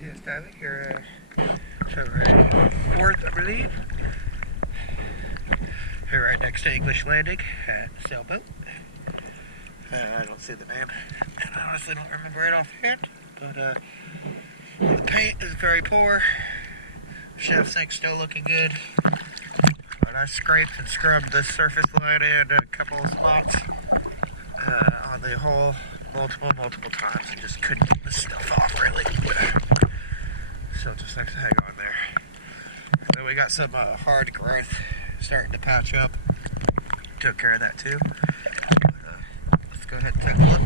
Yes, Tyler, you're February 4th, I believe. Here right next to English Landing at Sailboat. I don't see the name, and I honestly don't remember it offhand, but the paint is very poor. Chef sink's still looking good, but I scraped and scrubbed the surface line and a couple of spots on the hull multiple times and just couldn't get this stuff off really. So just likes to hang on there. And then we got some hard growth starting to patch up. Took care of that too. Let's go ahead and take a look.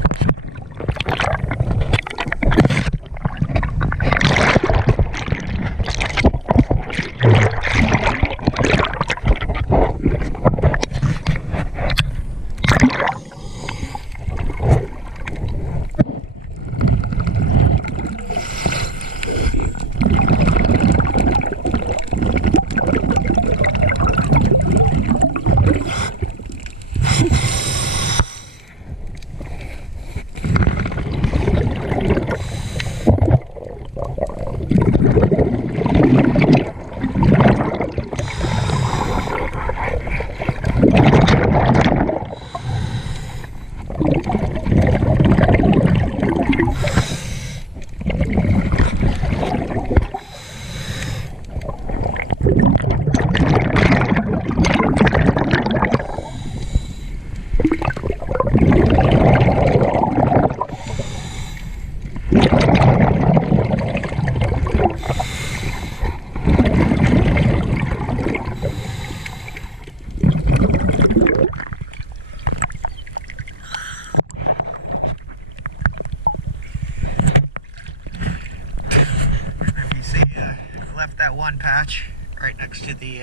Left that one patch right next to the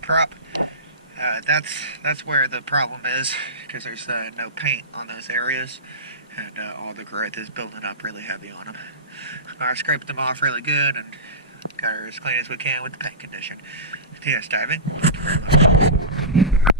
prop. That's where the problem is, because there's no paint on those areas, and all the growth is building up really heavy on them. I scraped them off really good and got her as clean as we can with the paint condition. Yes, David. Thank you very much.